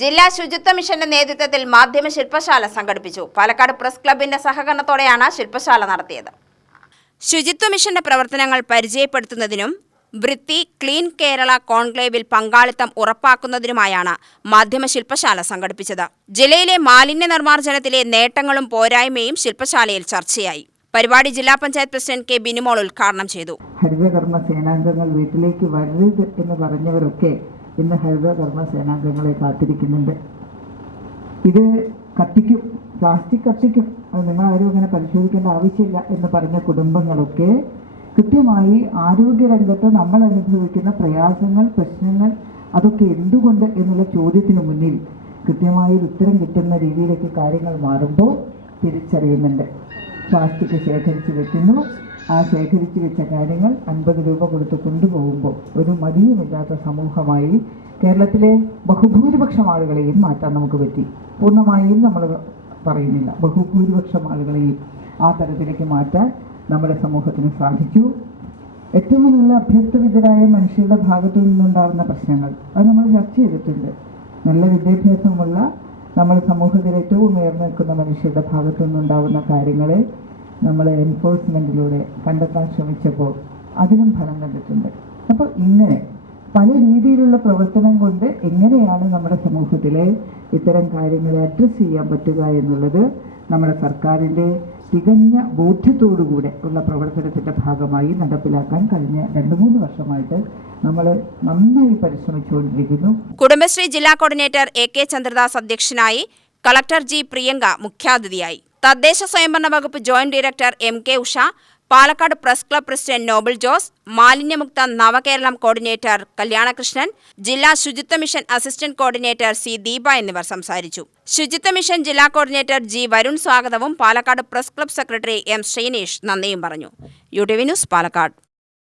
ജില്ലാ ശുചിത്വ മിഷന്റെ നേതൃത്വത്തിൽ മാധ്യമ ശില്പശാല സംഘടിപ്പിച്ചു. പാലക്കാട് പ്രസ് ക്ലബിന്റെ സഹകരണത്തോടെയാണ് ശില്പശാല നടത്തിയത്. ശുചിത്വ മിഷന്റെ പ്രവർത്തനങ്ങൾ പരിചയപ്പെടുത്തുന്നതിനും വൃത്തി ക്ലീൻ കേരള കോൺക്ലേവിൽ പങ്കാളിത്തം ഉറപ്പാക്കുന്നതിനുമായാണ് മാധ്യമ ശില്പശാല സംഘടിപ്പിച്ചത്. ജില്ലയിലെ മാലിന്യ നിർമ്മാർജ്ജനത്തിലെ നേട്ടങ്ങളും പോരായ്മയും ശില്പശാലയിൽ ചർച്ചയായി. പരിപാടി ജില്ലാ പഞ്ചായത്ത് പ്രസിഡന്റ് കെ ബിനുമോൾ ഉദ്ഘാടനം ചെയ്തു. ഹരിതകർമ്മ സേനാംഗങ്ങൾ വീട്ടിലേക്ക് വരരുത് എന്ന് പറഞ്ഞവരൊക്കെ ഇന്ന് ഹരിതകർമ്മ സേനാംഗങ്ങളെ കാത്തിരിക്കുന്നുണ്ട്. ഇത് കത്തിക്കും, പ്ലാസ്റ്റിക് കത്തിക്കും, അത് നിങ്ങളാരും അങ്ങനെ പരിശോധിക്കേണ്ട ആവശ്യമില്ല എന്ന് പറഞ്ഞ കുടുംബങ്ങളൊക്കെ കൃത്യമായി ആരോഗ്യരംഗത്ത് നമ്മൾ അനുഭവിക്കുന്ന പ്രയാസങ്ങൾ, പ്രശ്നങ്ങൾ അതൊക്കെ എന്തുകൊണ്ട് എന്നുള്ള ചോദ്യത്തിന് മുന്നിൽ കൃത്യമായി ഉത്തരം കിട്ടുന്ന രീതിയിലേക്ക് കാര്യങ്ങൾ മാറുമ്പോൾ തിരിച്ചറിയുന്നുണ്ട്. പ്ലാസ്റ്റിക് ശേഖരിച്ച് വെക്കുന്നു, ആ ശേഖരിച്ച് വെച്ച കാര്യങ്ങൾ 50 രൂപ കൊടുത്ത് കൊണ്ടുപോകുമ്പോൾ ഒരു മടിയുമില്ലാത്ത സമൂഹമായി കേരളത്തിലെ ബഹുഭൂരിപക്ഷം ആളുകളെയും മാറ്റാൻ നമുക്ക് പറ്റി. പൂർണ്ണമായും നമ്മൾ പറയുന്നില്ല, ബഹുഭൂരിപക്ഷം ആളുകളെയും ആ തരത്തിലേക്ക് മാറ്റാൻ നമ്മുടെ സമൂഹത്തിന് സാധിച്ചു. ഏറ്റവും നല്ല അഭ്യസ്തവിദ്യരായ മനുഷ്യരുടെ ഭാഗത്തു നിന്നുണ്ടാകുന്ന പ്രശ്നങ്ങൾ അത് നമ്മൾ ചർച്ച ചെയ്തിട്ടുണ്ട്. നല്ല വിദ്യാഭ്യാസമുള്ള നമ്മുടെ സമൂഹത്തിൽ ഏറ്റവും ഉയർന്നു നിൽക്കുന്ന മനുഷ്യരുടെ ഭാഗത്തു നിന്നുണ്ടാകുന്ന കാര്യങ്ങളെ നമ്മൾ എൻഫോഴ്സ്മെൻറ്റിലൂടെ കണ്ടെത്താൻ ശ്രമിച്ചപ്പോൾ അതിനും ഫലം കണ്ടിട്ടുണ്ട്. അപ്പോൾ ഇങ്ങനെ പല രീതിയിലുള്ള പ്രവർത്തനം കൊണ്ട് എങ്ങനെയാണ് നമ്മുടെ സമൂഹത്തിലെ ഇത്തരം കാര്യങ്ങളെ അഡ്രസ്സ് ചെയ്യാൻ പറ്റുക എന്നുള്ളത് നമ്മുടെ സർക്കാരിൻ്റെ തികഞ്ഞ ബോധ്യത്തോടുകൂടെ ഉള്ള പ്രവർത്തനത്തിൻ്റെ ഭാഗമായി നടപ്പിലാക്കാൻ കഴിഞ്ഞ 2-3 വർഷമായിട്ട് നമ്മൾ നന്നായി പരിശ്രമിച്ചുകൊണ്ടിരിക്കുന്നു. കുടുംബശ്രീ ജില്ലാ കോർഡിനേറ്റർ AK ചന്ദ്രദാസ് അധ്യക്ഷനായി. കളക്ടർ G പ്രിയങ്ക മുഖ്യാതിഥിയായി. തദ്ദേശ സ്വയംഭരണ വകുപ്പ് joint director MK Usha, Palakkad press club president Noble Jose, മാലിന്യമുക്ത നവകേരളം കോർഡിനേറ്റർ കല്യാണകൃഷ്ണൻ, ജില്ലാ ശുചിത്വ mission assistant coordinator C Deepa എന്നിവർ സംസാരിച്ചു. ശുചിത്വ മിഷൻ ജില്ലാ കോർഡിനേറ്റർ G വരുൺ സ്വാഗതവും Palakkad press club secretary M Sreenesh നന്ദിയും പറഞ്ഞു. UTV news Palakkad.